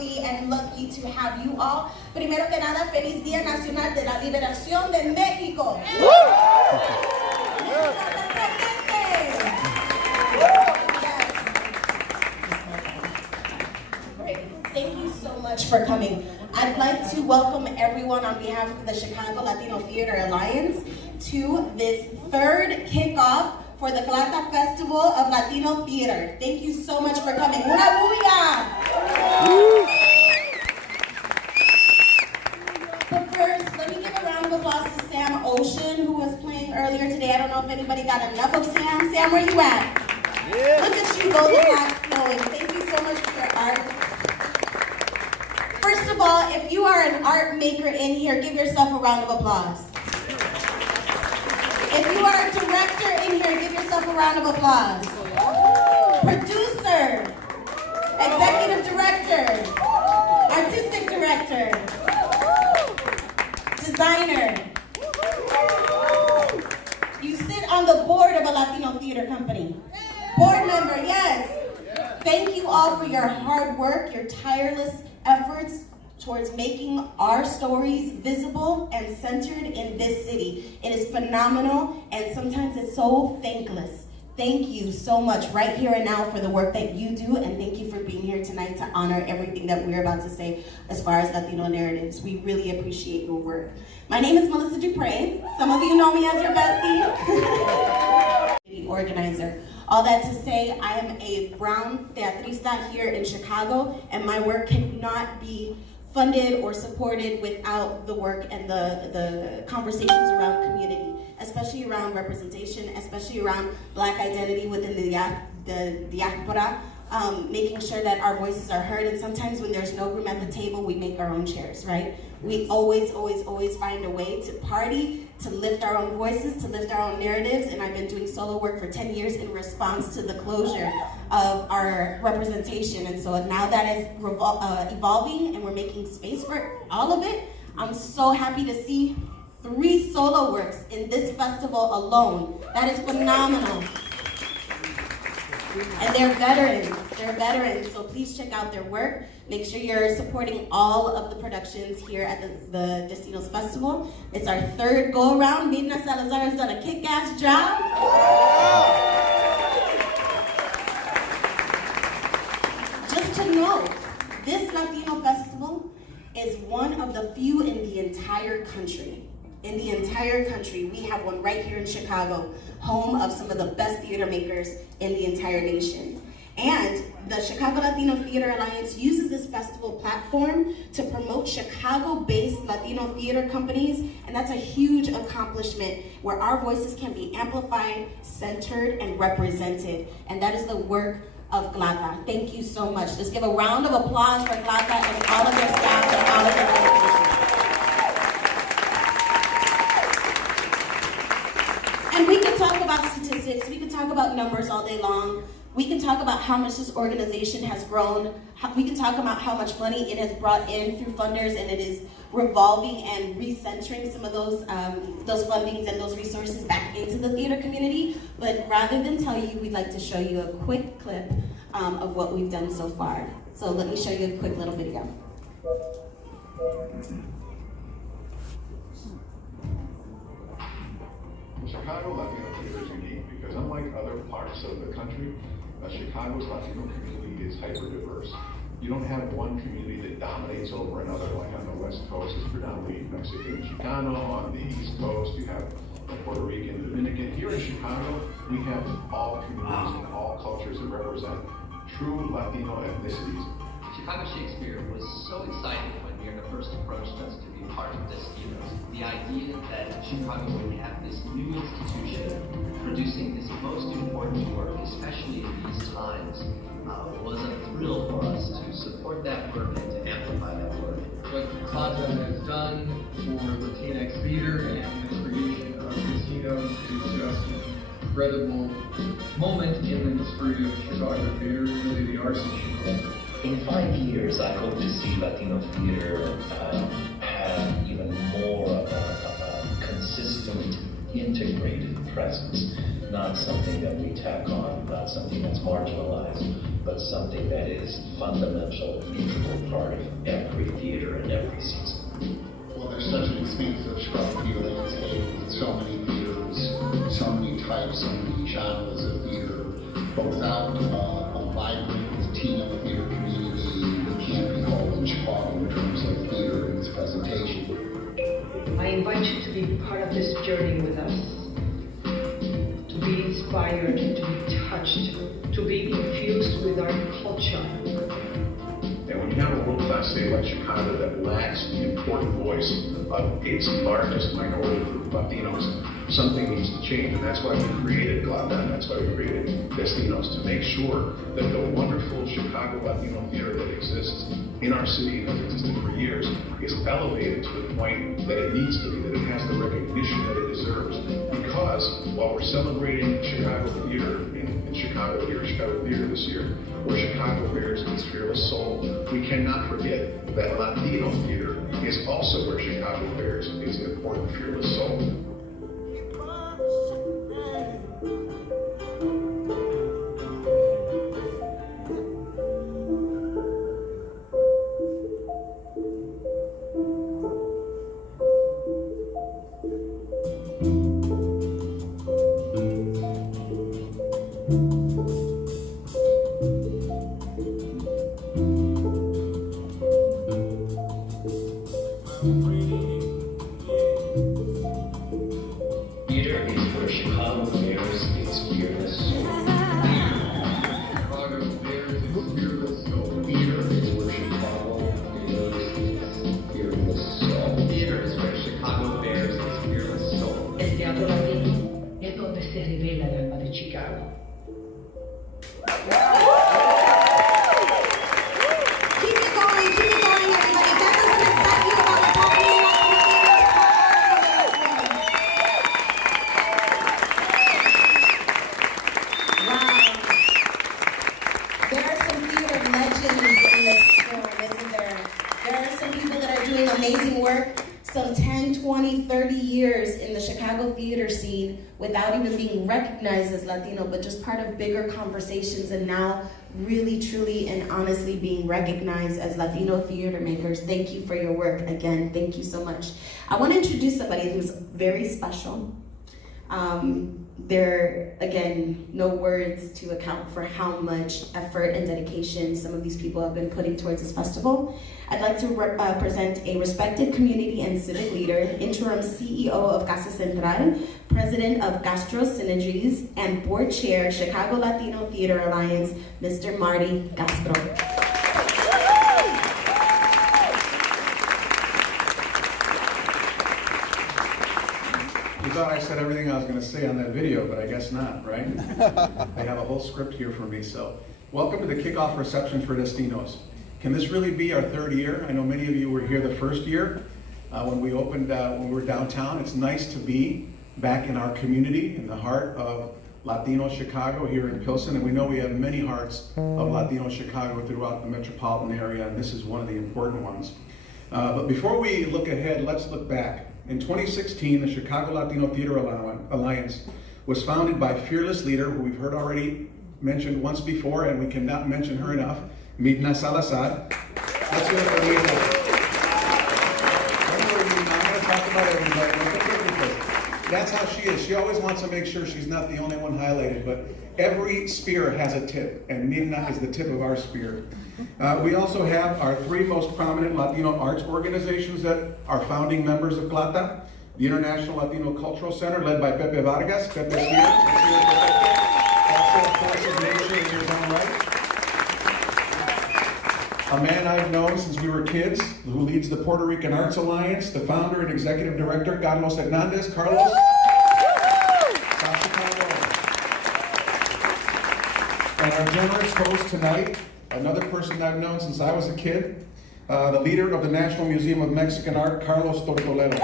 lovely and lucky to have you all. Primero que nada, feliz Día Nacional de la Liberación de México. Great. Thank you so much for coming. I'd like to welcome everyone on behalf of the Chicago Latino Theater Alliance to this third kickoff for the Glata Festival of Latino Theater. Thank you so much for coming. Una bulla! But first, let me give a round of applause to Sam Ocean, who was playing earlier today. I don't know if anybody got enough of Sam. Sam, where you at? Yeah. Look at you, golden flags flowing. Thank you so much for your art. First of all, if you are an art maker in here, give yourself a round of applause. If you are a director in here, give yourself a round of applause. Producer, executive director, artistic director, designer. You sit on the board of a Latino theater company. Board member, yes. Thank you all for your hard work, your tireless efforts towards making our stories visible and centered in this city. It is phenomenal, and sometimes it's so thankless. Thank you so much right here and now for the work that you do, and thank you for being here tonight to honor everything that we're about to say as far as Latino narratives. We really appreciate your work. My name is Melissa Dupre. Some of you know me as your bestie. Organizer. All that to say, I am a brown teatrista here in Chicago, and my work cannot be funded or supported without the work and the conversations around community, especially around representation, especially around Black identity within the diaspora, making sure that our voices are heard. And sometimes when there's no room at the table, we make our own chairs, right? We always find a way to party, to lift our own voices, to lift our own narratives. And I've been doing solo work for 10 years in response to the closure of our representation. And so now that is evolving and we're making space for all of it, I'm so happy to see 3 solo works in this festival alone. That is phenomenal. And they're veterans, so please check out their work. Make sure you're supporting all of the productions here at the Destinos Festival. It's our 3rd go-around. Midna Salazar has done a kick-ass job. Just to note, this Latino Festival is one of the few in the entire country. In the entire country, we have one right here in Chicago, home of some of the best theater makers in the entire nation. And the Chicago Latino Theater Alliance uses this festival platform to promote Chicago-based Latino theater companies, and that's a huge accomplishment where our voices can be amplified, centered, and represented. And that is the work of Glata. Thank you so much. Let's give a round of applause for Glata and all of their staff and all of their organizations. And we can talk about statistics, we can talk about numbers all day long. We can talk about how much this organization has grown. We can talk about how much money it has brought in through funders, and it is revolving and recentering some of those fundings and those resources back into the theater community. But rather than tell you, we'd like to show you a quick clip of what we've done so far. So let me show you a quick little video. Chicago Latino theater is unique because unlike other parts of the country, Chicago's Latino community is hyper-diverse. You don't have one community that dominates over another, like on the West Coast, it's predominantly Mexican Chicano. On the East Coast, you have the Puerto Rican, Dominican. Here in Chicago, we have all communities and all cultures that represent true Latino ethnicities. Chicago Shakespeare was so excited when Mirna first approached us to be part of Destinos. The idea that Chicago would have this new institution producing this most important work, especially in these times, was a thrill for us to support that work and to amplify that work. What Glata has done for Latinx theater and the creation of Destinos is just an incredible moment in the history of Chicago theater, really the arts of Chicago. In 5 years, I hope to see Latino theater have even more of a consistent, integrated presence, not something that we tack on, not something that's marginalized, but something that is fundamental, integral part of every theater and every season. Well, there's such an expansive Chicago theater landscape with so many theaters, so many types, so many genres of theater, but without a vibrant Latino theater community, we can't be whole in Chicago in terms of theater and its presentation. I invite you to be part of this journey with us, to be inspired, to be touched, to be infused with our culture. And when you have a world-class city like Chicago that lacks the important voice of its largest minority group, Latinos, something needs to change. And that's why we created GLATA, and that's why we created Destinos, to make sure that the wonderful Chicago Latino theater that exists in our city and has existed for years is elevated to the point that it needs to be, that it has the recognition that it deserves. Because while we're celebrating Chicago theater in Chicago Theater this year, where Chicago bears its fearless soul, we cannot forget that Latino theater is also where Chicago bears its important fearless soul. Theater is where Chicago bears its fearless soul. Chicago bears its fearless soul. Theater is where Chicago bears its fearless soul. Theater is where Chicago bears its fearless soul. El teatro latino es donde se revela el alma de Chicago. Keep it going, everybody. That doesn't excite you about what's happening in Wow. There are some theater legends in this film, isn't there? There are some people that are doing amazing work, some 10, 20, 30 years in the Chicago theater scene without even being recognized as Latino, but just part of bigger conversations, and now really, truly, and honestly being recognized as Latino theater makers. Thank you for your work. Again, thank you so much. I want to introduce somebody who's very special. There, again, no words to account for how much effort and dedication some of these people have been putting towards this festival. I'd like to present a respected community and civic leader, interim CEO of Casa Central, president of Gastro Synergies, and board chair, Chicago Latino Theater Alliance, Mr. Marty Castro. You thought I said everything I was going to say on that video, but I guess not, right? I have a whole script here for me, so. Welcome to the kickoff reception for Destinos. Can this really be our third year? I know many of you were here the first year when we opened, when we were downtown. It's nice to be back in our community, in the heart of Latino Chicago here in Pilsen, and we know we have many hearts of Latino Chicago throughout the metropolitan area, and this is one of the important ones. But before we look ahead, let's look back. In 2016, the Chicago Latino Theater Alliance was founded by fearless leader, who we've heard already mentioned once before, and we cannot mention her enough, Midna Salazar. Let's hear it for Midna. Don't worry, Midna, I'm going to talk about everybody. That's how she is. She always wants to make sure she's not the only one highlighted, but every spear has a tip, and Midna is the tip of our spear. We also have our three most prominent Latino arts organizations that are founding members of GLATA. The International Latino Cultural Center, led by Pepe Vargas. Pepe's here. Let's hear it for Pepe. Also a force of nature in his own right. A man I've known since we were kids, who leads the Puerto Rican Arts Alliance, the founder and executive director, Carlos Hernandez. Carlos. And our generous host tonight, another person I've known since I was a kid, the leader of the National Museum of Mexican Art, Carlos Tortoledo.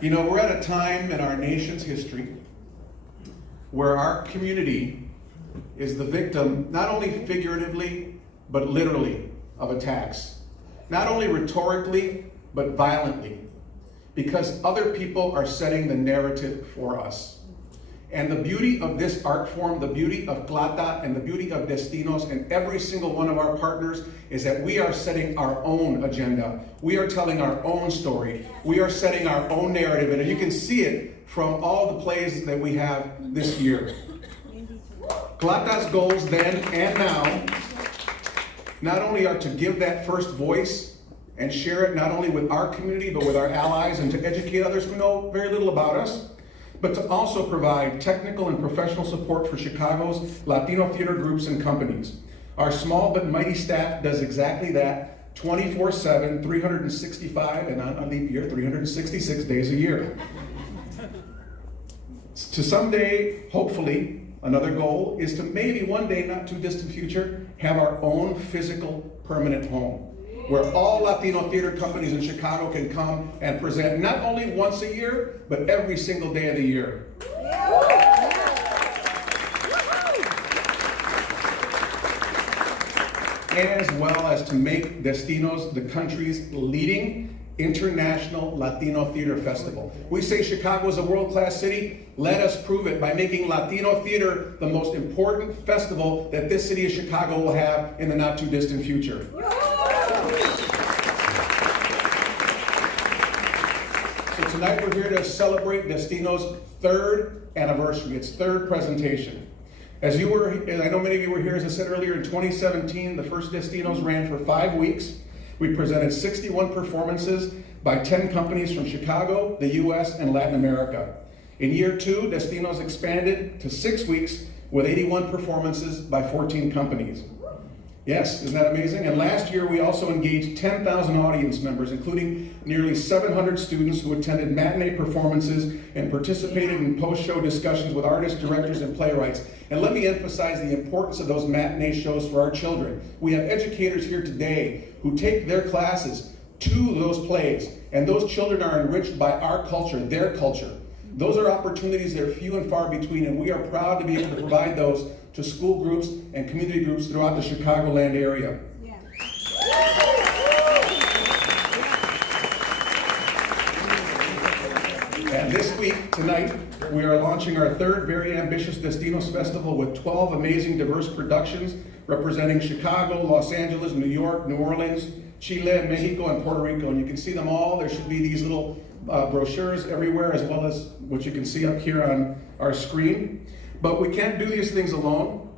You know, we're at a time in our nation's history where our community is the victim, not only figuratively, but literally, of attacks. Not only rhetorically, but violently. because other people are setting the narrative for us. And the beauty of this art form, the beauty of Glata and the beauty of Destinos and every single one of our partners is that we are setting our own agenda. We are telling our own story. We are setting our own narrative. And you can see it from all the plays that we have this year. Glata's goals then and now not only are to give that first voice and share it not only with our community but with our allies and to educate others who know very little about us, but to also provide technical and professional support for Chicago's Latino theater groups and companies. Our small but mighty staff does exactly that 24/7, 365, and on a leap year, 366 days a year. To someday, hopefully, another goal is to maybe one day, not too distant future, have our own physical permanent home, where all Latino theater companies in Chicago can come and present not only once a year, but every single day of the year. As well as to make Destinos the country's leading international Latino theater festival. We say Chicago is a world-class city. Let us prove it by making Latino theater the most important festival that this city of Chicago will have in the not too distant future. So tonight we're here to celebrate Destino's third anniversary, its third presentation. As I know many of you were here, as I said earlier, in 2017, the first Destinos ran for 5 weeks. We presented 61 performances by 10 companies from Chicago, the US, and Latin America. In year 2, Destinos expanded to 6 weeks with 81 performances by 14 companies. Yes, isn't that amazing? And last year we also engaged 10,000 audience members, including nearly 700 students who attended matinee performances and participated in post-show discussions with artists, directors, and playwrights. And let me emphasize the importance of those matinee shows for our children. We have educators here today who take their classes to those plays, and those children are enriched by our culture, their culture. Those are opportunities that are few and far between, and we are proud to be able to provide those to school groups and community groups throughout the Chicagoland area. Yeah. And this week, tonight, we are launching our third very ambitious Destinos Festival with 12 amazing diverse productions representing Chicago, Los Angeles, New York, New Orleans, Chile, Mexico, and Puerto Rico. And you can see them all. There should be these little brochures everywhere, as well as what you can see up here on our screen. But we can't do these things alone.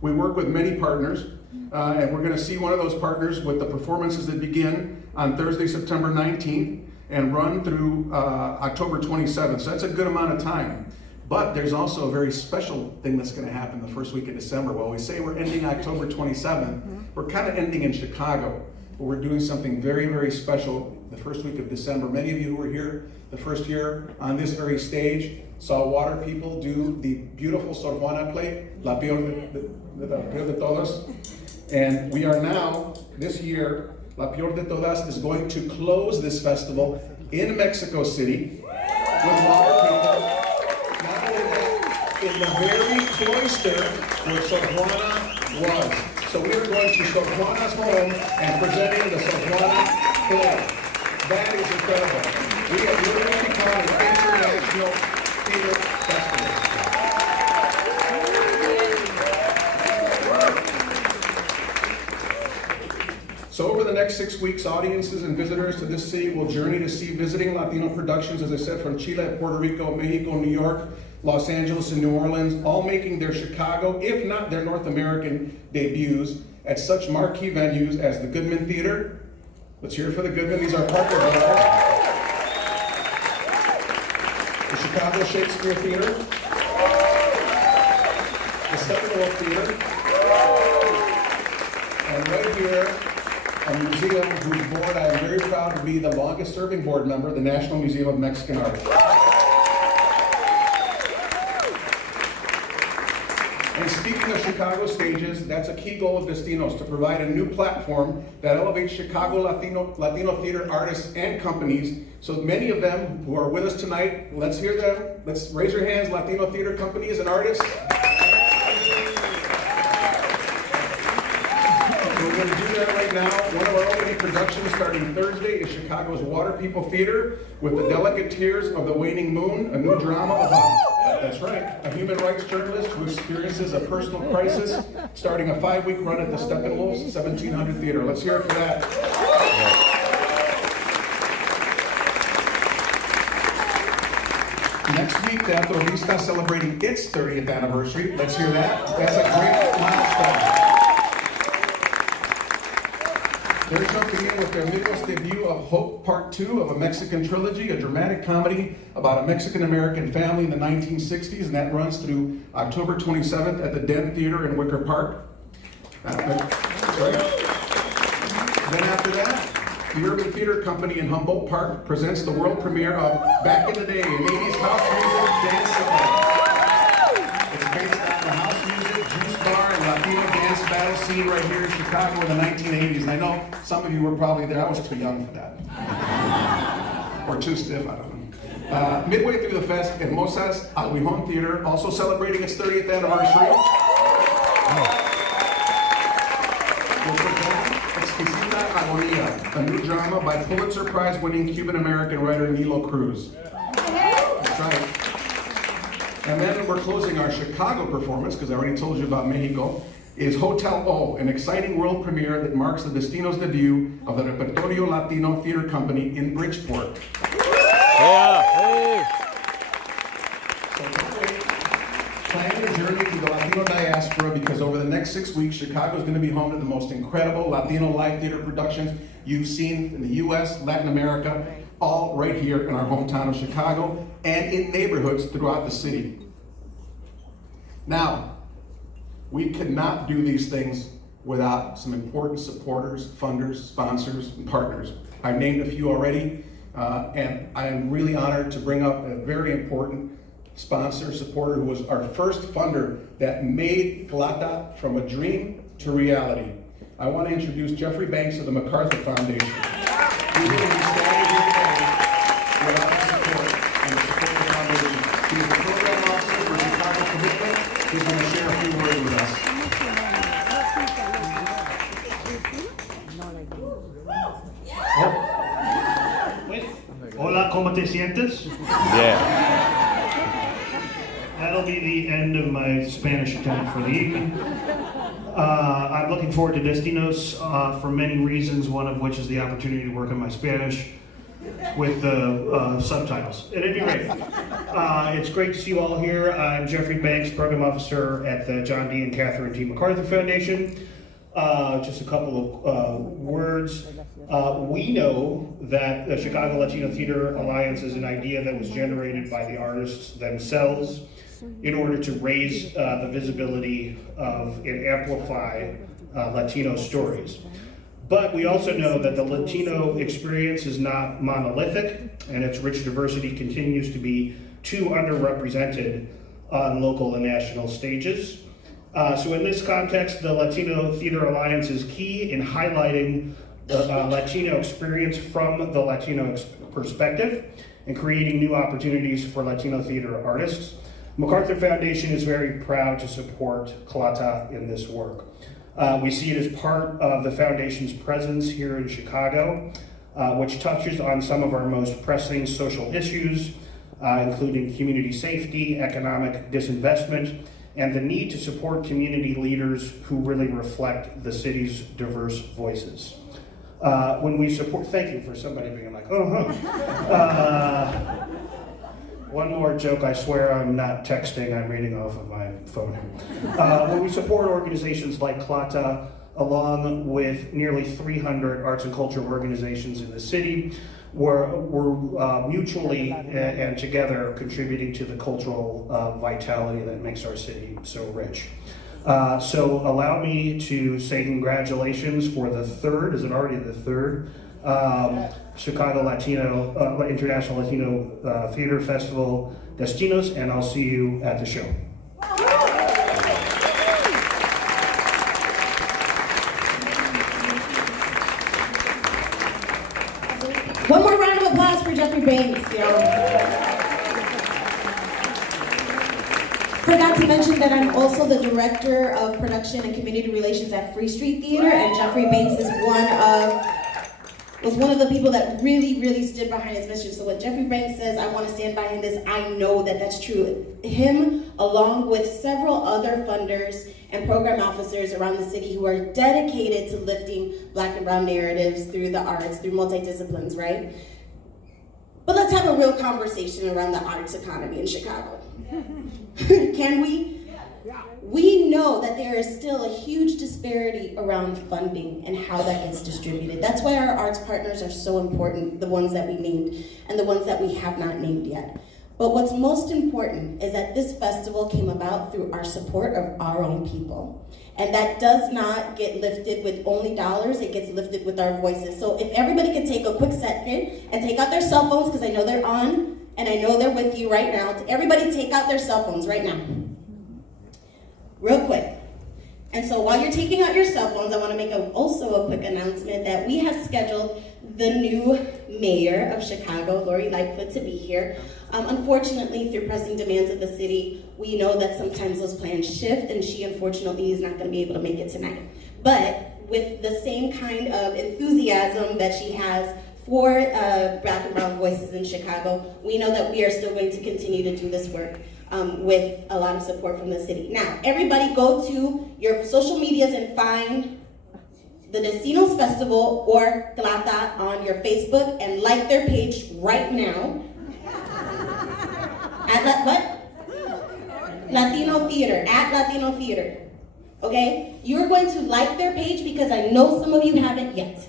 We work with many partners, and we're going to see one of those partners with the performances that begin on Thursday, September 19th, and run through October 27th. So that's a good amount of time. But there's also a very special thing that's going to happen the first week of December. While we say we're ending October 27th, we're kind of ending in Chicago. But we're doing something very, very special the first week of December. Many of you who were here the first year on this very stage saw water people do the beautiful Sor Juana play, La Peor de Todas. And we are now, this year, La Peor de Todas is going to close this festival in Mexico City with water people. Not only that, in the very cloister where Sor Juana was. So we are going to Sor Juana's home and presenting the Sor Juana play. That is incredible. We have literally become an international theater festival. So over the next 6 weeks, audiences and visitors to this city will journey to see visiting Latino productions, as I said, from Chile, Puerto Rico, Mexico, New York, Los Angeles, and New Orleans, all making their Chicago, if not their North American debuts, at such marquee venues as the Goodman Theater. Let's hear it for the Goodman. These are partners of ours. The Chicago Shakespeare Theater, the Steppenwolf Theater, and right here, a museum whose board I am very proud to be the longest serving board member, the National Museum of Mexican Art. And speaking of Chicago stages, that's a key goal of Destinos, to provide a new platform that elevates Chicago Latino theater artists and companies. So many of them who are with us tonight, let's hear them. Let's raise your hands, Latino theater companies and artists. we're going to do that right now. One of our opening productions starting Thursday is Chicago's Water People Theater with the Delicate Tears of the Waning Moon, a new drama about, that's right, a human rights journalist who experiences a personal crisis, starting a 5-week run at the Steppenwolf's 1700 Theater. Let's hear it for that. Next week, the Antrovista is celebrating its 30th anniversary. Let's hear that. That's a great milestone. They're jumping in with their Midwest debut of Hope Part 2 of a Mexican trilogy, a dramatic comedy about a Mexican-American family in the 1960s, and that runs through October 27th at the Den Theater in Wicker Park. Then after that, the Urban Theater Company in Humboldt Park presents the world premiere of Back in the Day, an 80s house music dance sitcom. It's based on the house music, juice bar, and Latino dance battle scene right here in Chicago in the 1980s. And I know some of you were probably there. I was too young for that. Or too stiff, I don't know. Midway through the fest, Hermosas Alhuijón Theater, also celebrating its 30th anniversary. We'll present Exquisita Agonía, a new drama by Pulitzer Prize-winning Cuban-American writer Nilo Cruz. That's right. And then we're closing our Chicago performance, because I already told you about Mexico, is Hotel O, an exciting world premiere that marks the Destinos debut of the Repertorio Latino Theater Company in Bridgeport. So don't wait. Plan your journey to the Latino diaspora, because over the next 6 weeks, Chicago is going to be home to the most incredible Latino live theater productions you've seen in the U.S., Latin America, all right here in our hometown of Chicago and in neighborhoods throughout the city. Now, we could not do these things without some important supporters, funders, sponsors, and partners. I've named a few already, and I am really honored to bring up a very important sponsor, supporter, who was our first funder that made Clata from a dream to reality. I want to introduce Jeffrey Banks of the MacArthur Foundation. He will be standing here today without the support and the support of the foundation. He is the program officer for Chicago Commitment. He's going to share a few words with us. Hola, ¿cómo te sientes? That'll be the end of my Spanish attempt for the evening. I'm looking forward to Destinos for many reasons, one of which is the opportunity to work on my Spanish with the subtitles. At any rate, it's great to see you all here. I'm Jeffrey Banks, Program Officer at the John D. and Catherine T. MacArthur Foundation. Just a couple of words. We know that the Chicago Latino Theater Alliance is an idea that was generated by the artists themselves in order to raise the visibility of and amplify Latino stories. But we also know that the Latino experience is not monolithic, and its rich diversity continues to be too underrepresented on local and national stages. So in this context, the Latino Theater Alliance is key in highlighting the Latino experience from the Latino perspective and creating new opportunities for Latino theater artists. MacArthur Foundation is very proud to support Clata in this work. We see it as part of the Foundation's presence here in Chicago, which touches on some of our most pressing social issues, including community safety, economic disinvestment, and the need to support community leaders who really reflect the city's diverse voices. When we support, thank you for somebody being like, one more joke, I swear I'm not texting, I'm reading off of my phone. When we support organizations like Clata, along with nearly 300 arts and culture organizations in the city, we're mutually and together contributing to the cultural vitality that makes our city so rich. So allow me to say congratulations for the third, is it already the third, Chicago Latino, International Latino Theater Festival, Destinos, and I'll see you at the show. One more round of applause for Jeffrey Banks, yo. Forgot to mention that I'm also the Director of Production and Community Relations at Free Street Theater, and Jeffrey Banks is one of the people that really stood behind his mission. So when Jeffrey Banks says, I want to stand behind this, I know that that's true. Him, along with several other funders and program officers around the city who are dedicated to lifting Black and brown narratives through the arts, through multi-disciplines, right? But let's have a real conversation around the arts economy in Chicago. Can we? We know that there is still a huge disparity around funding and how that gets distributed. That's why our arts partners are so important, the ones that we named and the ones that we have not named yet. But what's most important is that this festival came about through our support of our own people. And that does not get lifted with only dollars, it gets lifted with our voices. So if everybody could take a quick second and take out their cell phones, because I know they're on, and I know they're with you right now. Everybody take out their cell phones right now. Real quick. And so while you're taking out your cell phones, I want to make also a quick announcement that we have scheduled the new mayor of Chicago, Lori Lightfoot, to be here. Unfortunately, through pressing demands of the city, we know that sometimes those plans shift, and she unfortunately is not going to be able to make it tonight. But with the same kind of enthusiasm that she has for Black and brown voices in Chicago, we know that we are still going to continue to do this work with a lot of support from the city. Now, everybody go to your social medias and find the Destinos Festival or Glata on your Facebook and like their page right now. At what? Latino Theater, at Latino Theater. Okay? You're going to like their page because I know some of you haven't yet.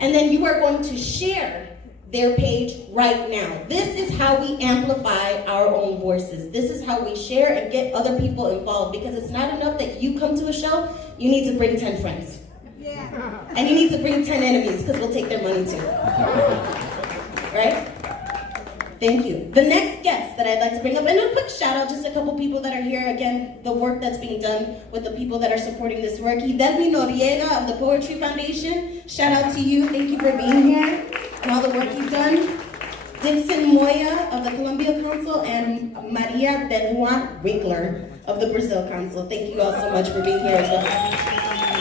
And then you are going to share their page right now. This is how we amplify our own voices. This is how we share and get other people involved, because it's not enough that you come to a show, you need to bring 10 friends. Yeah. And you need to bring 10 enemies, because we'll take their money too. Right? Thank you. The next guest that I'd like to bring up, and a quick shout out, just a couple people that are here. Again, the work that's being done with the people that are supporting this work. Idelmi Noriega of the Poetry Foundation, shout out to you. Thank you for being here and all the work you've done. Dixon Moya of the Columbia Council, and Maria Del Juan Winkler of the Brazil Council. Thank you all so much for being here as well.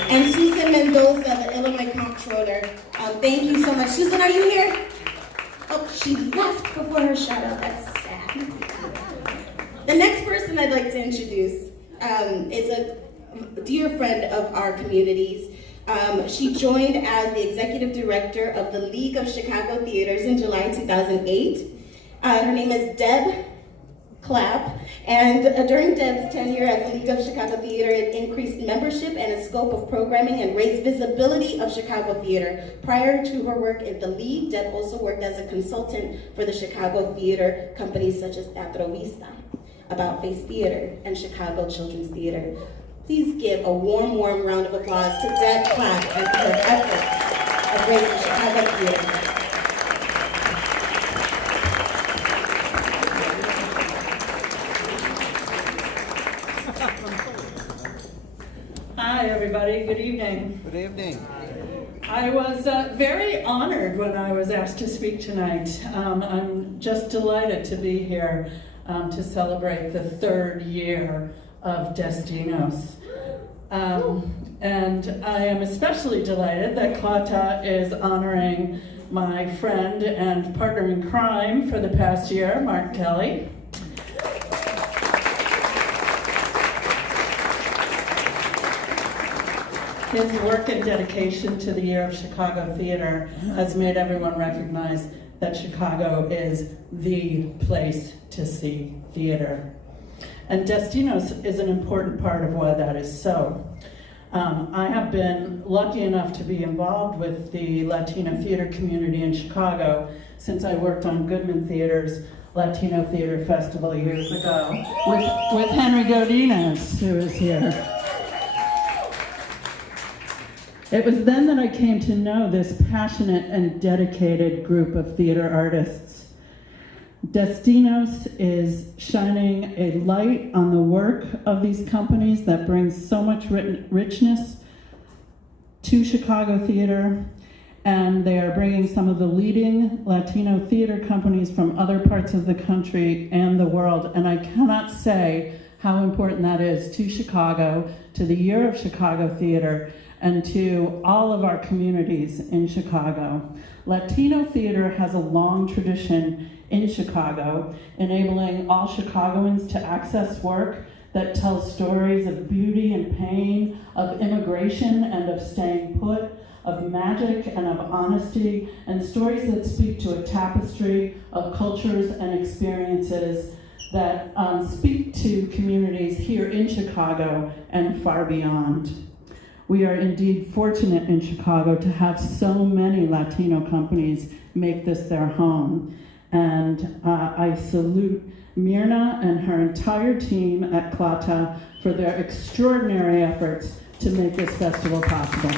And Susan Mendoza, the Illinois Comptroller. Thank you so much. Susan, are you here? Oh, she left before her shout out. That's sad. The next person I'd like to introduce is a dear friend of our communities. She joined as the executive director of the League of Chicago Theaters in July 2008. Her name is Deb Clapp, and during Deb's tenure at the League of Chicago Theater, it increased membership and its scope of programming and raised visibility of Chicago theater. Prior to her work at the League, Deb also worked as a consultant for the Chicago theater companies such as Teatro Vista, About Face Theater, and Chicago Children's Theater. Please give a warm round of applause to Deb Clapp and for her efforts of raising Chicago theater. Hi, everybody. Good evening. Good evening. I was very honored when I was asked to speak tonight. I'm just delighted to be here to celebrate the 3rd year of Destinos. And I am especially delighted that Clata is honoring my friend and partner in crime for the past year, Mark Kelly. His work and dedication to the Year of Chicago Theater has made everyone recognize that Chicago is the place to see theater. And Destinos is an important part of why that is so. I have been lucky enough to be involved with the Latino theater community in Chicago since I worked on Goodman Theater's Latino Theater Festival years ago with Henry Godinez, who is here. It was then that I came to know this passionate and dedicated group of theater artists. Destinos is shining a light on the work of these companies that brings so much richness to Chicago theater, and they are bringing some of the leading Latino theater companies from other parts of the country and the world. And I cannot say how important that is to Chicago, to the Year of Chicago Theater, and to all of our communities in Chicago. Latino theater has a long tradition in Chicago, enabling all Chicagoans to access work that tells stories of beauty and pain, of immigration and of staying put, of magic and of honesty, and stories that speak to a tapestry of cultures and experiences that speak to communities here in Chicago and far beyond. We are indeed fortunate in Chicago to have so many Latino companies make this their home. And I salute Myrna and her entire team at CLATA for their extraordinary efforts to make this festival possible.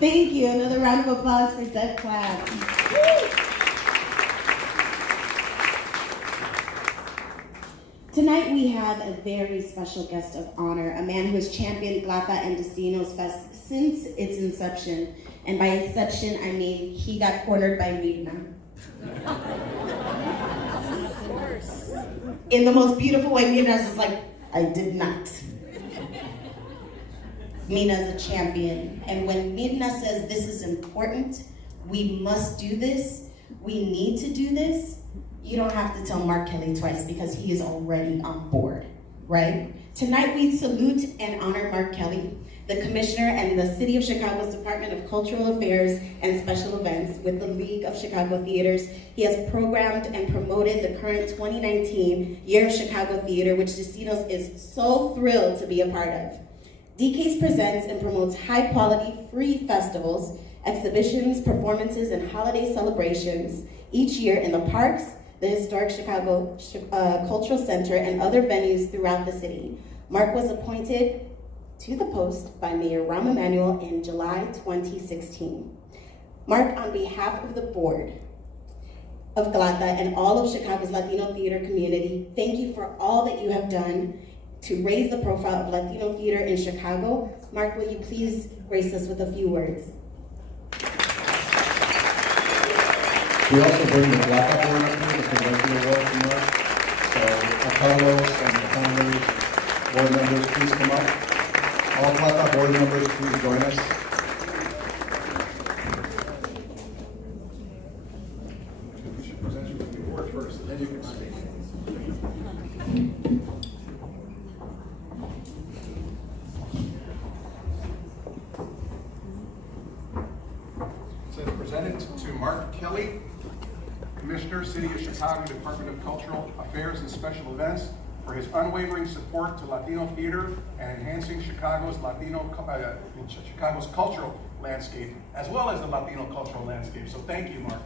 Thank you. Another round of applause for Deb Clapp. Tonight we have a very special guest of honor, a man who has championed LATA and Destinos Fest since its inception. And by inception, I mean he got cornered by Mirna. Of course. In the most beautiful way. Mirna's just like, I did not. Mina's a champion, and when Mirna says this is important, we must do this, we need to do this, you don't have to tell Mark Kelly twice because he is already on board, right? Tonight we salute and honor Mark Kelly, the Commissioner and the City of Chicago's Department of Cultural Affairs and Special Events with the League of Chicago Theaters. He has programmed and promoted the current 2019 Year of Chicago Theater, which Destinos is so thrilled to be a part of. DCASE presents and promotes high-quality, free festivals, exhibitions, performances, and holiday celebrations each year in the parks, the historic Chicago Cultural Center, and other venues throughout the city. Mark was appointed to the post by Mayor Rahm Emanuel in July 2016. Mark, on behalf of the board of CLATA and all of Chicago's Latino theater community, thank you for all that you have done to raise the profile of Latino theater in Chicago. Mark, will you please grace us with a few words? We also bring the Blackout Board up here, the Convention Award from Mark. So Carlos and the founders, board members, please come up. All Blackout board members, please join us. We should present you with the award first, and then you can speak. Presented to Mark Kelly, Commissioner, City of Chicago, Department of Cultural Affairs and Special Events, for his unwavering support to Latino theater and enhancing Chicago's cultural landscape, as well as the Latino cultural landscape. So thank you, Mark.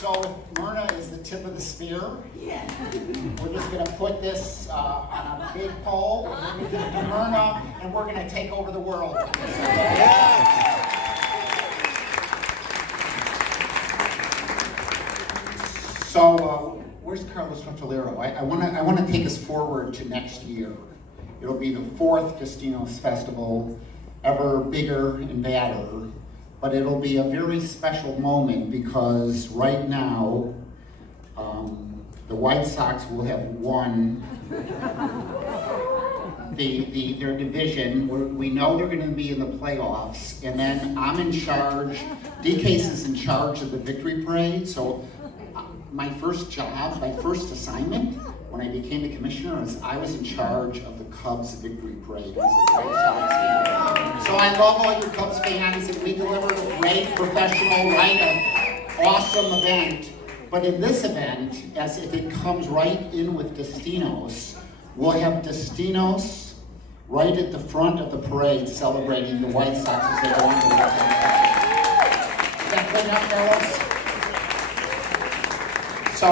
So Myrna is the tip of the spear. Yeah. We're just going to put this on a big pole. We're going to give it to Myrna, and we're going to take over the world. So where's Carlos Controlero? I want to take us forward to next year. It'll be the 4th Destinos Festival, ever bigger and badder. But it'll be a very special moment because right now, the White Sox will have won their division. We know they're going to be in the playoffs, and then I'm in charge. DCASE is in charge of the victory parade, so my first job, my first assignment, when I became the commissioner, I was in charge of the Cubs Victory Parade. I was a White Sox fan. So I love all you Cubs fans, and we delivered a great professional, an awesome event. But in this event, as if it comes right in with Destinos, we'll have Destinos right at the front of the parade celebrating the White Sox as they go on to the World Series. Is that good enough, fellas? So,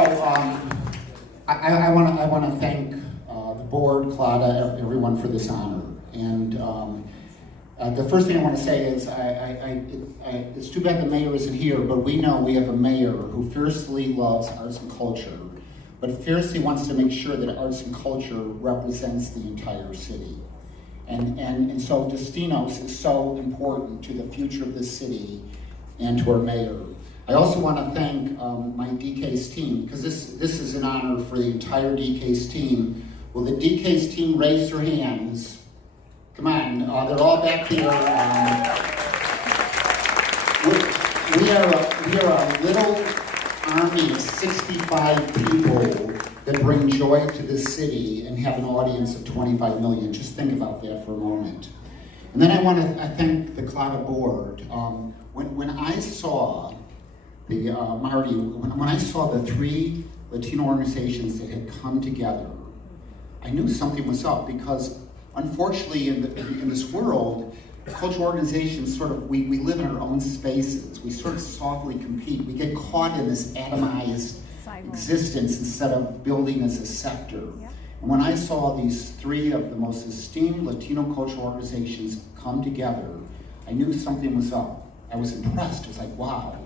I want to thank the board, Claudia, everyone for this honor. And the first thing I want to say is it's too bad the mayor isn't here, but we know we have a mayor who fiercely loves arts and culture, but fiercely wants to make sure that arts and culture represents the entire city. And so Destinos is so important to the future of this city and to our mayor. I also want to thank my DCASE team, because this is an honor for the entire DCASE team. Will the DCASE team raise their hands? Come on, they're all back here. We are a little army of 65 people that bring joy to this city and have an audience of 25 million. Just think about that for a moment. And then I thank the Claudia board. When I saw Marty, when I saw the 3 Latino organizations that had come together, I knew something was up, because unfortunately in this world, cultural organizations we live in our own spaces. We sort of softly compete. We get caught in this atomized existence instead of building as a sector. Yep. And when I saw these 3 of the most esteemed Latino cultural organizations come together, I knew something was up. I was impressed. I was like, wow.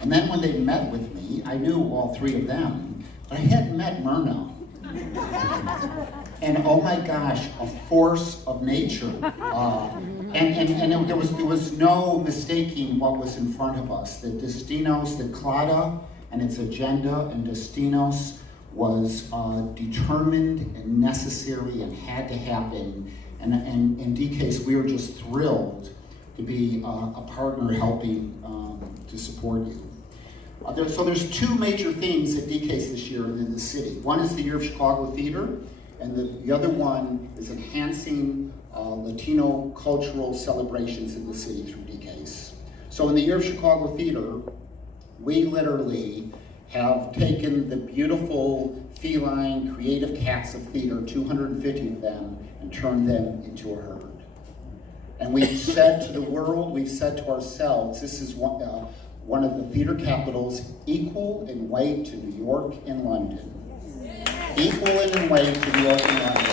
And then when they met with me, I knew all 3 of them, but I hadn't met Myrna. And oh my gosh, a force of nature. And there was no mistaking what was in front of us. The Destinos, the Claudia and its agenda, and Destinos was determined and necessary and had to happen. And in DCASE, we were just thrilled to be a partner helping to support you. So there's 2 major things at DCASE this year in the city. One is the Year of Chicago Theater, and the other one is enhancing Latino cultural celebrations in the city through DCASE. So in the Year of Chicago Theater, we literally have taken the beautiful feline creative cats of theater, 250 of them, and turned them into a herd. And we've said to the world, we've said to ourselves, this is one of the theater capitals equal in weight to New York and London. Equal in weight to New York and London.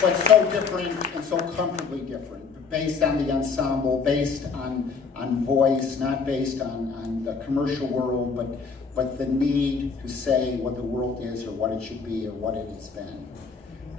But so different and so comfortably different, based on the ensemble, based on voice, not based on the commercial world, but the need to say what the world is or what it should be or what it has been.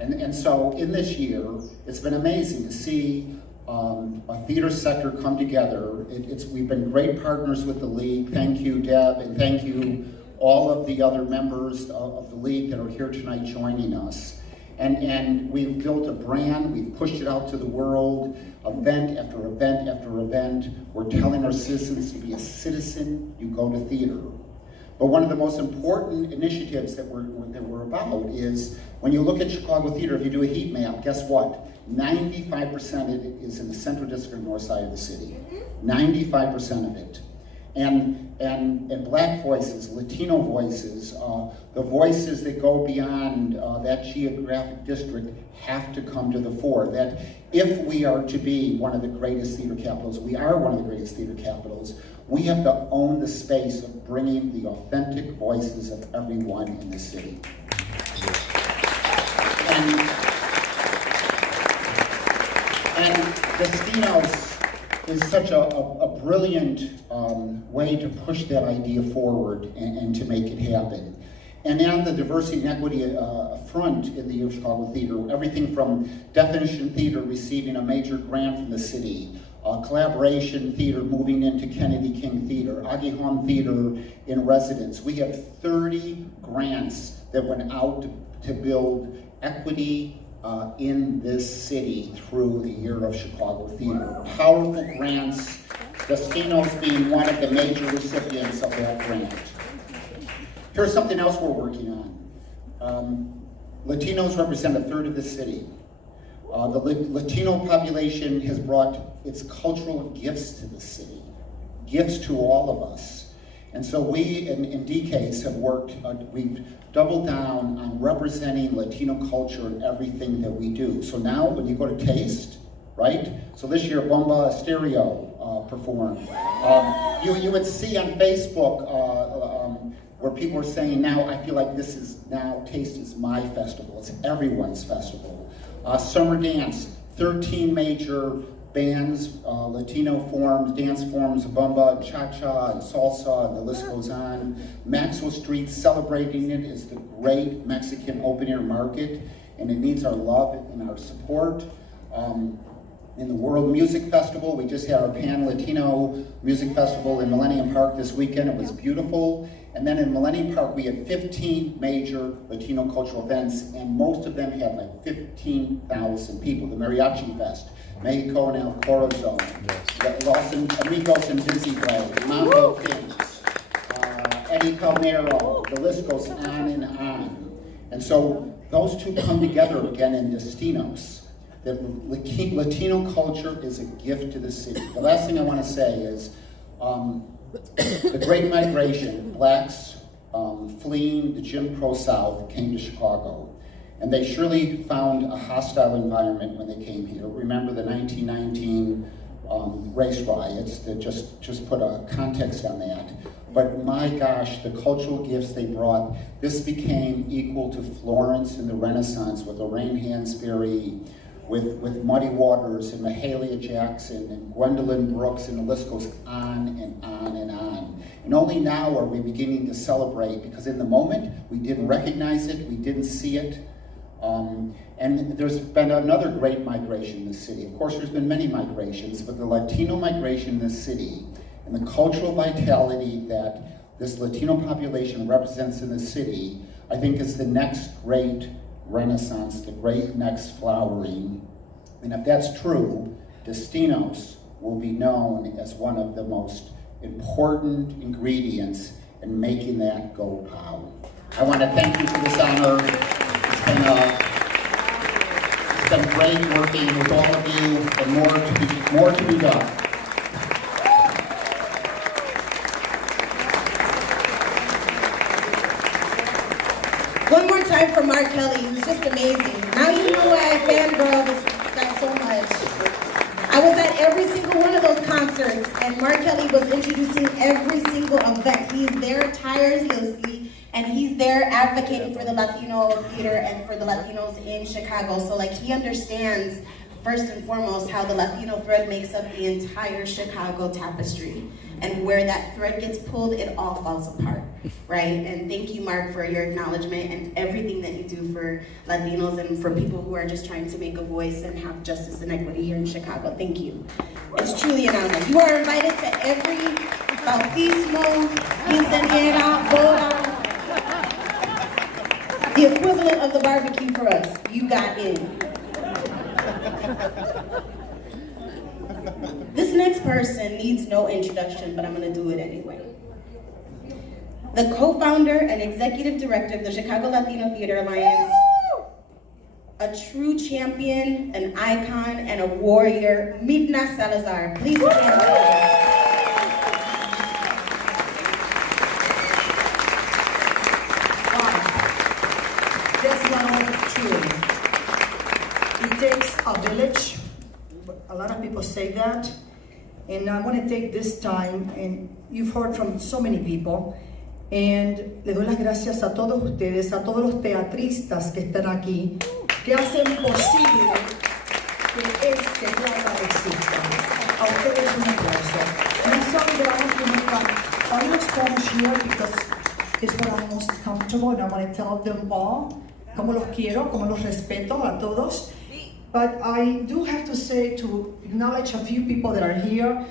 And so in this year, it's been amazing to see a theater sector come together. We've been great partners with the League. Thank you, Deb, and thank you all of the other members of the League that are here tonight joining us. And we've built a brand, we've pushed it out to the world, event after event after event. We're telling our citizens, to be a citizen, you go to theater. But one of the most important initiatives that we're about is, when you look at Chicago theater, if you do a heat map, guess what? 95% of it is in the central district north side of the city. 95% of it. And Black voices, Latino voices, the voices that go beyond that geographic district have to come to the fore. That if we are to be one of the greatest theater capitals, we are one of the greatest theater capitals, we have to own the space of bringing the authentic voices of everyone in the city. And Destinos is such a brilliant way to push that idea forward and to make it happen. And on the diversity and equity front in the Year of Chicago Theater, everything from Definition Theater receiving a major grant from the city, Collaboration Theater moving into Kennedy King Theater, Aguijón Theater in residence. We have 30 grants that went out to build equity in this city through the Year of Chicago Theater. Powerful grants, Destinos being one of the major recipients of that grant. Here's something else we're working on. Latinos represent 1/3 of the city. The Latino population has brought its cultural gifts to the city, gifts to all of us. And so we, in DCASE, have worked, we've doubled down on representing Latino culture in everything that we do. So now when you go to Taste, right? So this year, Bomba Stereo performed. You would see on Facebook where people are saying, now I feel like this is, now Taste is my festival. It's everyone's festival. Summer Dance, 13 major bands, Latino forms, dance forms, bomba, and cha-cha, and salsa, and the list goes on. Maxwell Street, celebrating it, is the great Mexican open-air market, and it needs our love and our support. In the World Music Festival, we just had our Pan-Latino Music Festival in Millennium Park this weekend. It was beautiful. And then in Millennium Park, we had 15 major Latino cultural events, and most of them had like 15,000 people. The Mariachi Fest, Mexico and El Corazon, Los Amigos and Dizzy Play, Mambo Kings, Eddie Calmero, the list goes on and on. And so those two come together again in Destinos. That Latino culture is a gift to the city. The last thing I want to say is the Great Migration, blacks fleeing the Jim Crow South came to Chicago. And they surely found a hostile environment when they came here. Remember the 1919 race riots that just put a context on that. But my gosh, the cultural gifts they brought, this became equal to Florence in the Renaissance with Lorraine Hansberry, with Muddy Waters and Mahalia Jackson and Gwendolyn Brooks, and the list goes on and on and on. And only now are we beginning to celebrate, because in the moment we didn't recognize it, we didn't see it. And there's been another great migration in the city. Of course, there's been many migrations, but the Latino migration in the city and the cultural vitality that this Latino population represents in the city, I think is the next great renaissance, the great next flowering. And if that's true, Destinos will be known as one of the most important ingredients in making that go pow. I want to thank you for this honor. It's been great working with all of you, and more to be done. One more time for Mark Kelly, who's just amazing. Now you know why I fangirl this guy so much. I was at every single one of those concerts, and Mark Kelly was introducing every single event. He's there tirelessly, and he's there advocating for the Latino theater and for the Latinos in Chicago. So like, he understands first and foremost how the Latino thread makes up the entire Chicago tapestry. And where that thread gets pulled, it all falls apart, right? And thank you, Mark, for your acknowledgement and everything that you do for Latinos and for people who are just trying to make a voice and have justice and equity here in Chicago. Thank you. It's truly an honor. You are invited to every bautismo, quinceañera, boda, the equivalent of the barbecue for us. You got in. This next person needs no introduction, but I'm going to do it anyway. The co-founder and executive director of the Chicago Latino Theater Alliance, a true champion, an icon, and a warrior, Midna Salazar. Please put your hands together. That's not true. It takes a village. A lot of people say that. And I want to take this time, and you've heard from so many people, and le doy las gracias a todos ustedes, a todos los teatristas que están aquí, que hacen posible que este teatro exista. A ustedes un aplauso. And I'm sorry that I have to make a final Spanish here because it's what I'm most comfortable, and I want to tell them all como los quiero, como los respeto a todos. But I do have to say, to acknowledge a few people that are here,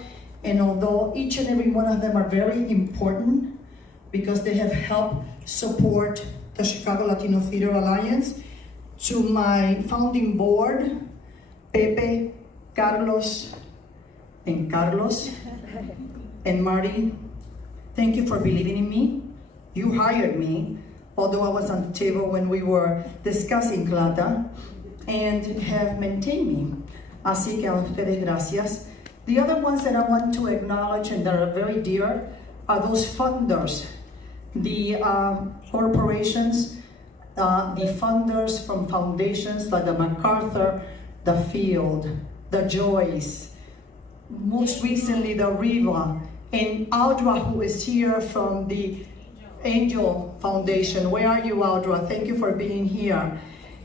and although each and every one of them are very important because they have helped support the Chicago Latino Theater Alliance, To my founding board, Pepe, Carlos, and Marty, thank you for believing in me. You hired me, although I was on the table when we were discussing CLATA, and have maintained me. Así que a ustedes gracias. The other ones that I want to acknowledge and that are very dear are those funders, the corporations, the funders from foundations like the MacArthur, the Field, the Joyce, most recently the Riva, and Audra, who is here from the Angel Foundation. Where are you, Audra? Thank you for being here.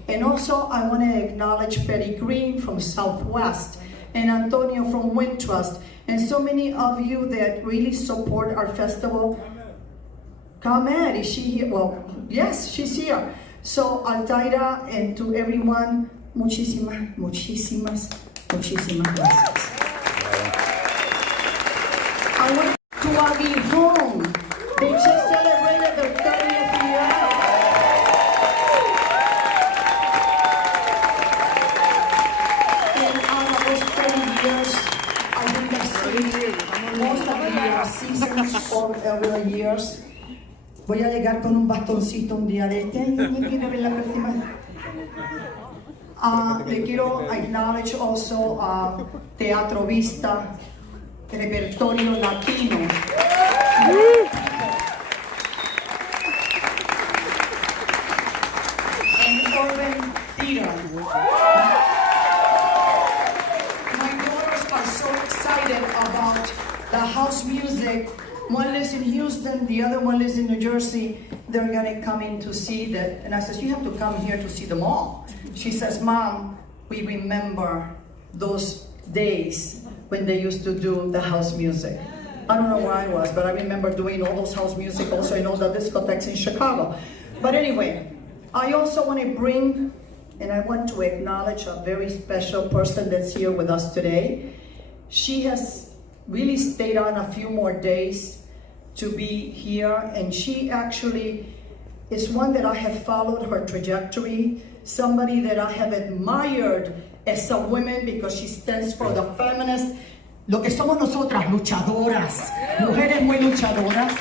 And also I want to acknowledge Betty Green from Southwest, and Antonio from Wintrust, and so many of you that really support our festival. Kamer, is she here? Well, yes, she's here. So Altaira, and to everyone, muchísimas gracias. I want to Aggie home. They just celebrated their 30th year. And out of those 30 years, I think I've seen most of the seasons over the years. Voy a llegar con un bastoncito un día de este. ¿Quiere ver la próxima? Le quiero acknowledge also Teatro Vista, Repertorio Latino. And Urban Theater. My daughters are so excited about the house music. One lives in Houston, the other one lives in New Jersey. They're gonna come in to see that. And I said, you have to come here to see them all. She says, Mom, we remember those days when they used to do the house music. I don't know where I was, but I remember doing all those house music also in all the discotheques in Chicago. But anyway, I also want to bring, and I want to acknowledge a very special person that's here with us today. She has really stayed on a few more days to be here, and she actually is one that I have followed her trajectory, somebody that I have admired as a woman because she stands for the feminist, lo que somos nosotras, luchadoras, mujeres muy luchadoras.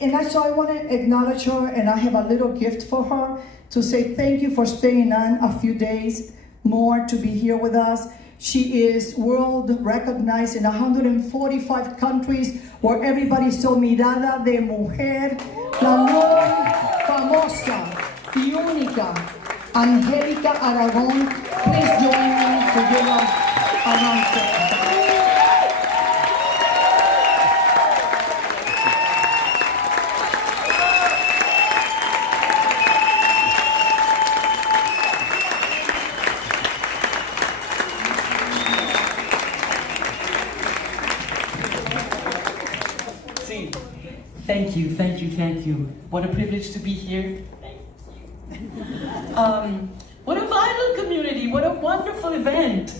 And so I want to acknowledge her, and I have a little gift for her to say thank you for staying on a few days more to be here with us. She is world recognized in 145 countries where everybody saw Mirada de Mujer, la muy famosa y única Angélica Aragón. Please join me to give her a round of applause. Thank you, thank you, thank you. What a privilege to be here. Thank you. What a vital community, what a wonderful event.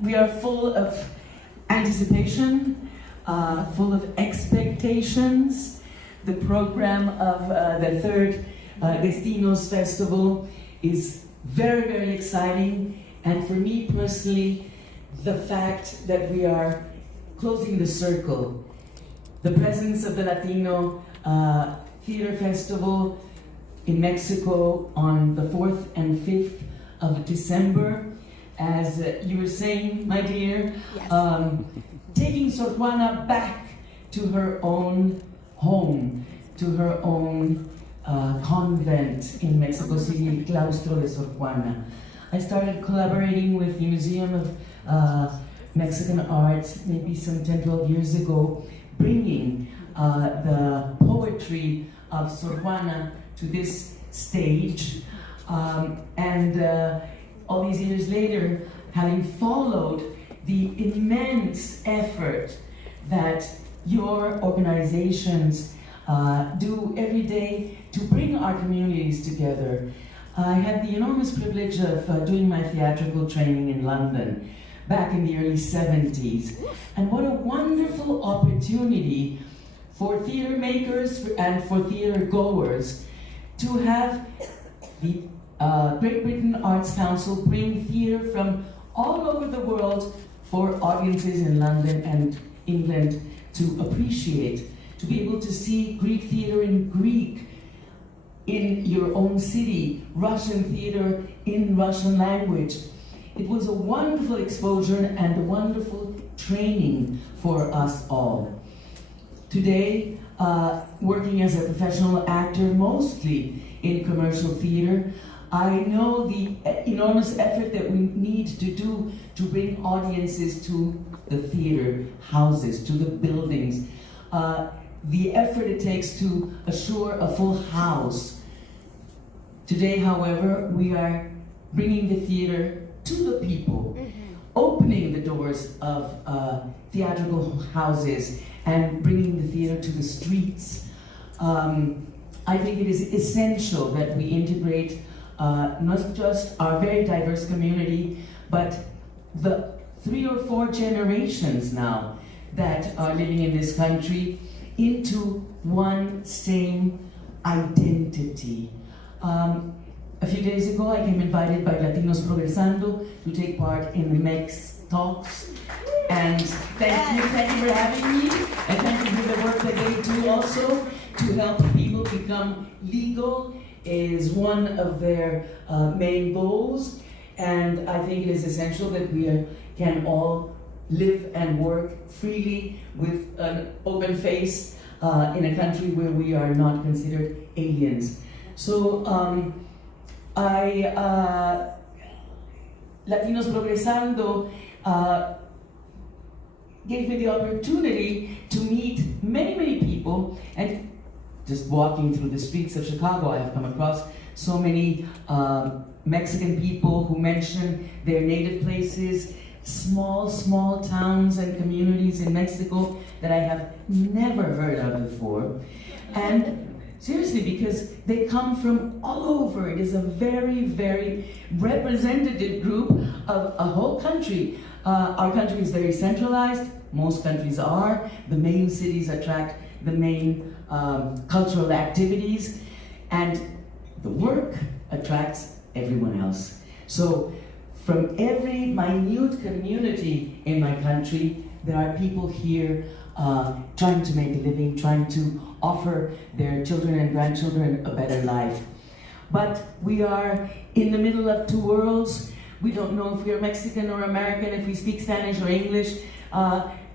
We are full of anticipation, full of expectations. The program of the third Destinos Festival is very, very exciting. And for me personally, the fact that we are closing the circle, the presence of the Latino Theater Festival in Mexico on the 4th and 5th of December, as you were saying, my dear, yes. Taking Sor Juana back to her own home, to her own convent in Mexico City, El Claustro de Sor Juana. I started collaborating with the Museum of Mexican Art maybe some 10, 12 years ago, bringing the poetry of Sor Juana to this stage. And all these years later, having followed the immense effort that your organizations do every day to bring our communities together. I had the enormous privilege of doing my theatrical training in London back in the early 70s. And what a wonderful opportunity for theater makers and for theater goers to have the Great Britain Arts Council bring theater from all over the world for audiences in London and England to appreciate, to be able to see Greek theater in Greek in your own city, Russian theater in Russian language. It was a wonderful exposure and a wonderful training for us all. Today, working as a professional actor, mostly in commercial theater, I know the enormous effort that we need to do to bring audiences to the theater houses, to the buildings. The effort it takes to assure a full house. Today, however, we are bringing the theater to the people, opening the doors of theatrical houses and bringing the theater to the streets. I think it is essential that we integrate not just our very diverse community, but the 3 or 4 generations now that are living in this country into one same identity. A few days ago, I came invited by Latinos Progresando to take part in the MEX talks. And thank you for having me, and thank you for the work that they do also to help people become legal is one of their main goals. And I think it is essential that we can all live and work freely with an open face in a country where we are not considered aliens. So Latinos Progresando gave me the opportunity to meet many, many people, and just walking through the streets of Chicago, I have come across so many Mexican people who mention their native places, small towns and communities in Mexico that I have never heard of before. And seriously, because they come from all over. It is a very, very representative group of a whole country. Our country is very centralized. Most countries are. The main cities attract the main cultural activities, and the work attracts everyone else. So from every minute community in my country, there are people here trying to make a living, trying to offer their children and grandchildren a better life. But we are in the middle of 2 worlds. We don't know if we are Mexican or American, if we speak Spanish or English.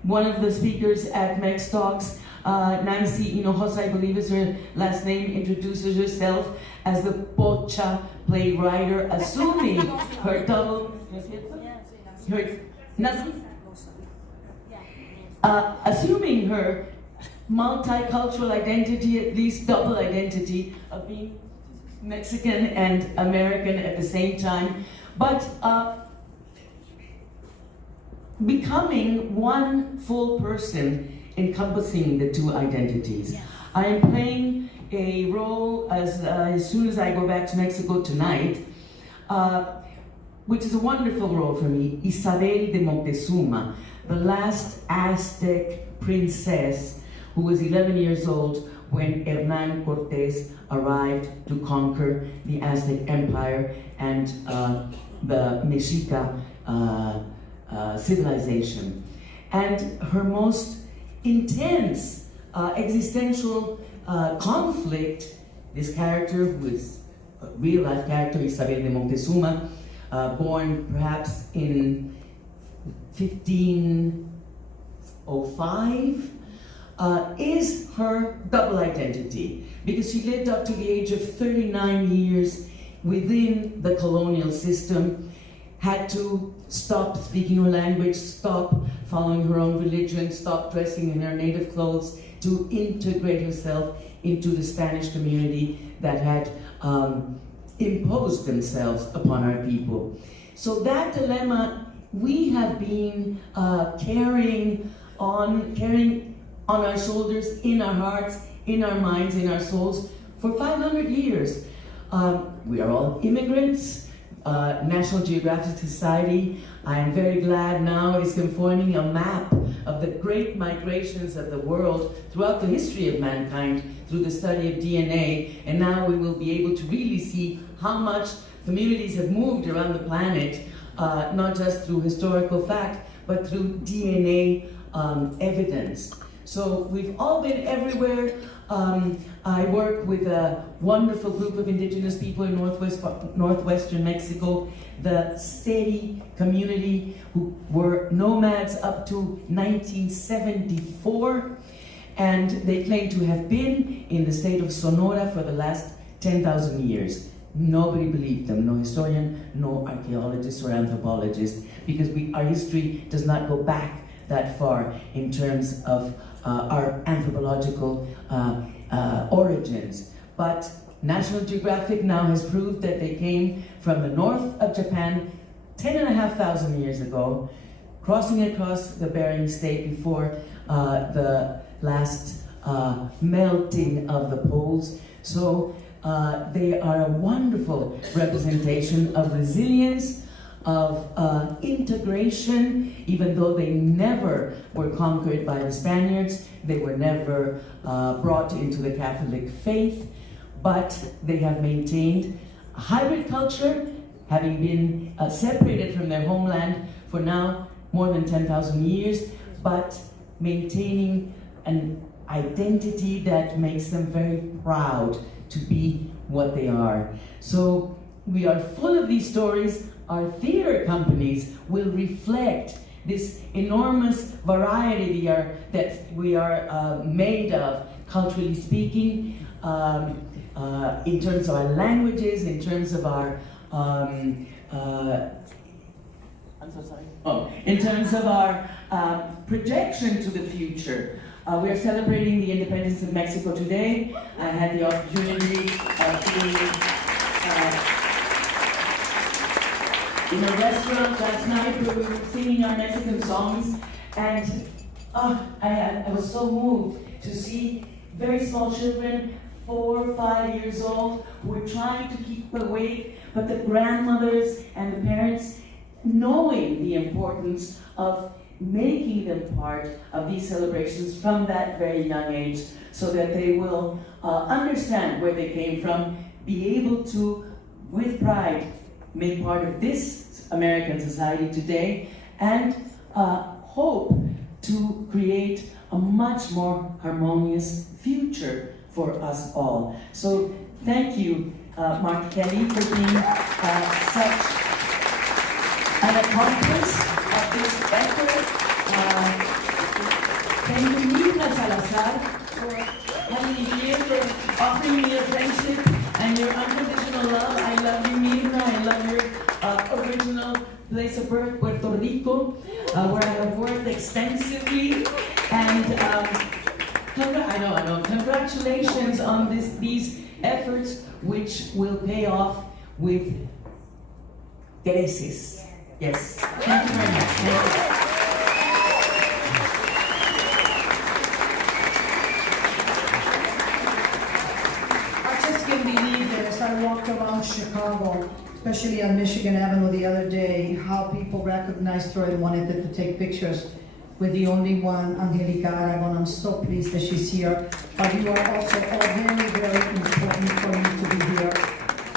One of the speakers at MEX Talks, Nancy Hinojosa, I believe is her last name, introduces herself as the Pocha playwriter, assuming her double, assuming her multicultural identity, at least double identity of being Mexican and American at the same time, but becoming one full person encompassing the 2 identities. I am playing a role as soon as I go back to Mexico tonight, which is a wonderful role for me, Isabel de Moctezuma, the last Aztec princess who was 11 years old when Hernán Cortés arrived to conquer the Aztec Empire and the Mexica civilization. And her most intense existential conflict, this character, who is a real-life character, Isabel de Moctezuma, born perhaps in 1505, is her double identity, because she lived up to the age of 39 years within the colonial system, had to stop speaking her language, stop following her own religion, stop dressing in her native clothes to integrate herself into the Spanish community that had imposed themselves upon our people. So that dilemma we have been carrying on our shoulders, in our hearts, in our minds, in our souls for 500 years. We are all immigrants. National Geographic Society, I am very glad now, is conforming a map of the great migrations of the world throughout the history of mankind through the study of DNA, and now we will be able to really see how much communities have moved around the planet, not just through historical fact, but through DNA evidence. So we've all been everywhere. I work with a wonderful group of indigenous people in northwestern Mexico, the Seri community, who were nomads up to 1974, and they claim to have been in the state of Sonora for the last 10,000 years. Nobody believed them, no historian, no archaeologist or anthropologist, because our history does not go back that far in terms of our anthropological origins. But National Geographic now has proved that they came from the north of Japan 10,500 years ago, crossing across the Bering Strait before the last melting of the poles. So they are a wonderful representation of resilience, of integration. Even though they never were conquered by the Spaniards, they were never brought into the Catholic faith, but they have maintained a hybrid culture, having been separated from their homeland for now more than 10,000 years, but maintaining an identity that makes them very proud to be what they are. So we are full of these stories. Our theater companies will reflect this enormous variety that we are made of, culturally speaking, in terms of our languages, in terms of our in terms of our projection to the future. We are celebrating the independence of Mexico today. I had the opportunity of being in a restaurant last night where we were singing our Mexican songs, and I was so moved to see very small children, 4 or 5 years old, who were trying to keep awake, but the grandmothers and the parents knowing the importance of making them part of these celebrations from that very young age, so that they will understand where they came from, be able to, with pride, make part of this American society today, and hope to create a much more harmonious future for us all. So thank you, Mark Kelly, for being such an accomplice of this effort. Thank you, Mirna Salazar, for having me here, for offering me your friendship and your unconditional love. I love you, Mirna. I love your original place of birth, Puerto Rico, where I have worked extensively. And I know. Congratulations on these efforts, which will pay off with creces. Yes. Thank you very much. I just can't believe that as I walked around Chicago, especially on Michigan Avenue the other day, how people recognized her and wanted to take pictures with the only one, Angelica Aragon. I'm so pleased that she's here. But you are also all very, very important for me to be here.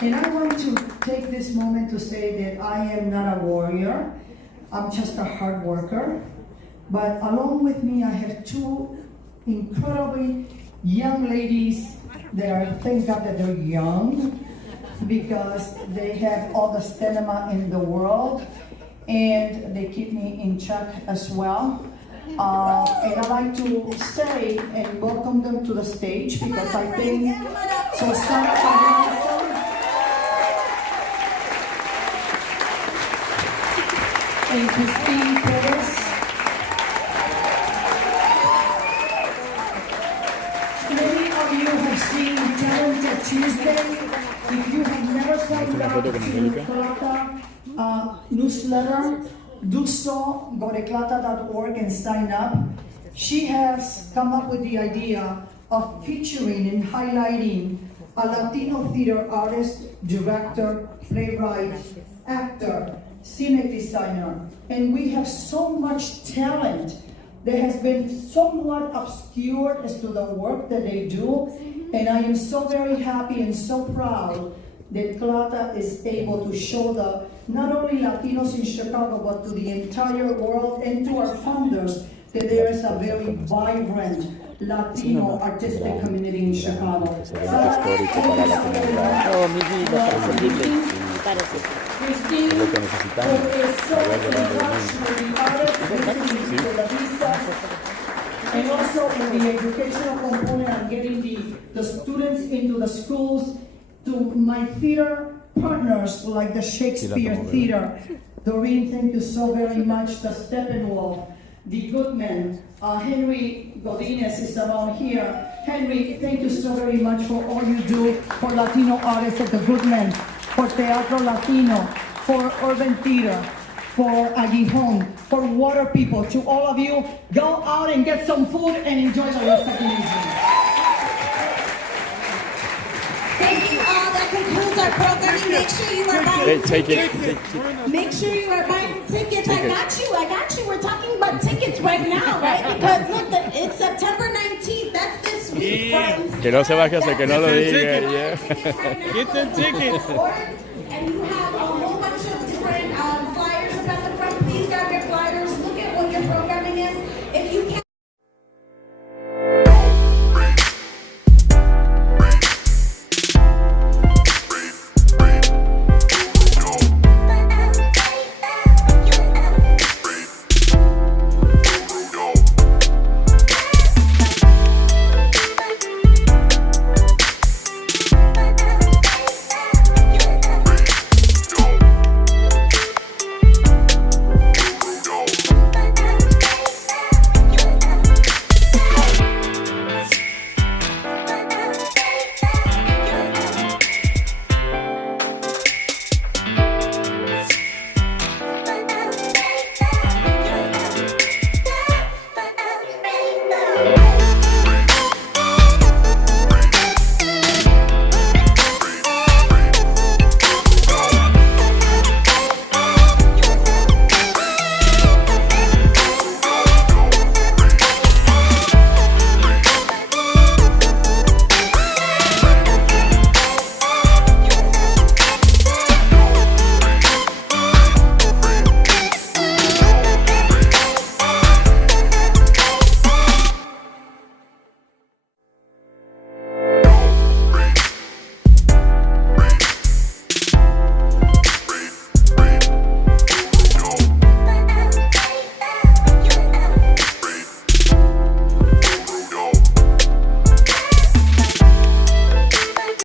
And I want to take this moment to say that I am not a warrior. I'm just a hard worker. But along with me, I have 2 incredibly young ladies that are, thank God that they're young, because they have all the stamina in the world, and they keep me in check as well. And I'd like to say and welcome them to the stage, because I think Susana Carranza and Christine Perez. Many of you have seen Talented Tuesday. If you have never signed up to Clata newsletter, do so. Go to clata.org and sign up. She has come up with the idea of featuring and highlighting a Latino theater artist, director, playwright, actor, scenic designer. And we have so much talent that has been somewhat obscured as to the work that they do. And I am so very happy and so proud that CLATA is able to show not only Latinos in Chicago, but to the entire world and to our founders that there is a very vibrant Latino artistic community in Chicago. Christine, who is so in touch with the artists, with the visas, and also in the educational component and getting the students into the schools, to my theater partners like the Shakespeare Theater. Doreen, thank you so very much. The Steppenwolf, the Goodman, Henry Godinez is around here. Henry, thank you so very much for all you do for Latino artists at the Goodman, for Teatro Latino, for Urban Theater, for Aguijón, for Water People. To all of you, go out and get some food and enjoy the rest of the evening. Thank you all. That concludes our programming. Make sure you are buying tickets. Make sure you are buying tickets. I got you. We're talking about tickets right now, right? Because look, it's September 19th. That's this week, friends. Que no se vaya, que no lo diga. Get them tickets.